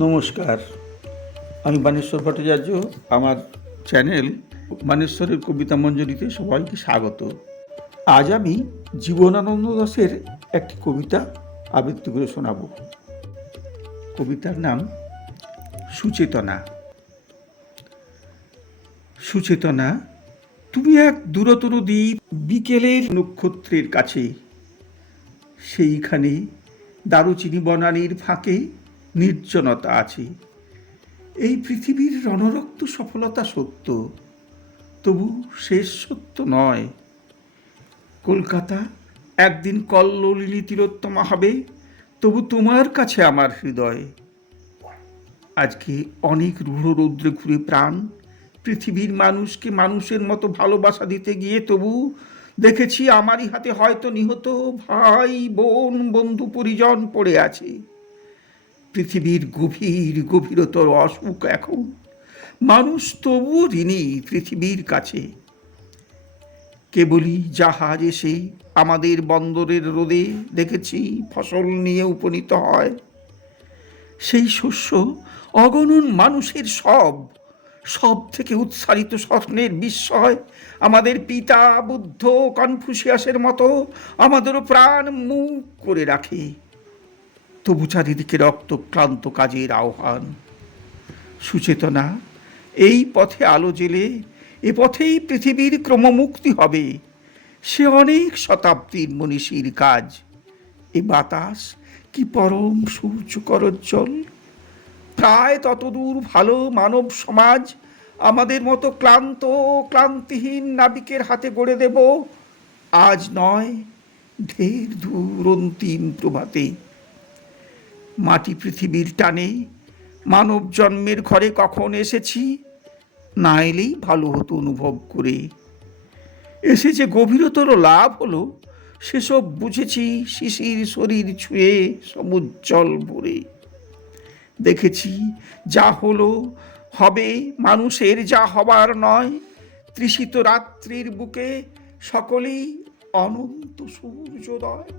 নমস্কার, আমি বানেশ্বর ভট্টাচার্য। আমার চ্যানেল বানেশ্বরের কবিতা মঞ্জরিতে সবাইকে স্বাগত। আজ আমি জীবনানন্দ দাশের একটি কবিতা আবৃত্তি করে শোনাব। কবিতার নাম সুচেতনা। সুচেতনা, তুমি এক দূরতর দ্বীপ, বিকেলের নক্ষত্রের কাছে। সেইখানে দারুচিনি বনানীর ফাঁকে নির্জনতা আছে। এই পৃথিবীর রণরক্ত সফলতা সত্য, তবু শেষ সত্য নয়। কলকাতা একদিন কল্লোলিনী তিলোত্তমা হবে, তবু তোমার কাছে আমার হৃদয়। আজকে অনেক রূঢ় রৌদ্রে ঘুরে প্রাণ পৃথিবীর মানুষকে মানুষের মতো ভালোবাসা দিতে গিয়ে তবু দেখেছি আমারই হাতে হয়তো নিহত ভাই বোন বন্ধু পরিজন পড়ে আছে। পৃথিবীর গভীর গভীরতর অসুখ এখন মানুষ তবুও ঋণী পৃথিবীর কাছে। কেবলই জাহাজ এসে আমাদের বন্দরের রোদে দেখেছি ফসল নিয়ে উপনীত হয়। সেই শস্য অগণন মানুষের সব থেকে উৎসারিত স্বপ্নের বিস্ময়। আমাদের পিতা বুদ্ধ কনফুসিয়াসের মতো আমাদেরও প্রাণ মুখ করে রাখে। তবু চারিদিকে রক্তক্লান্ত কাজের আহ্বান। সুচেতনা, এই পথে আলো জেলে এ পথেই পৃথিবীর ক্রমমুক্তি হবে। সে অনেক শতাব্দীর মনীষীর কাজ। এ বাতাস কি পরম সূর্যকরোজ্জ্বল। প্রায় ততদূর ভালো মানব সমাজ আমাদের মতো ক্লান্তিহীন নাবিকের হাতে গড়ে দেব। আজ নয়, ঢের দূর অন্তিম প্রভাতে। মাটি পৃথিবীর টানে মানব জন্মের ঘরে কখন এসেছি, না এলেই ভালো হতো অনুভব করে। এসে যে গভীরতর লাভ হলো সেসব বুঝেছি শিশির শরীর ছুঁয়ে সমুজ্জ্বল ভরে। দেখেছি যা হলো হবে মানুষের যা হবার নয়। তৃষিত রাত্রির বুকে সকলেই অনন্ত সূর্যোদয়।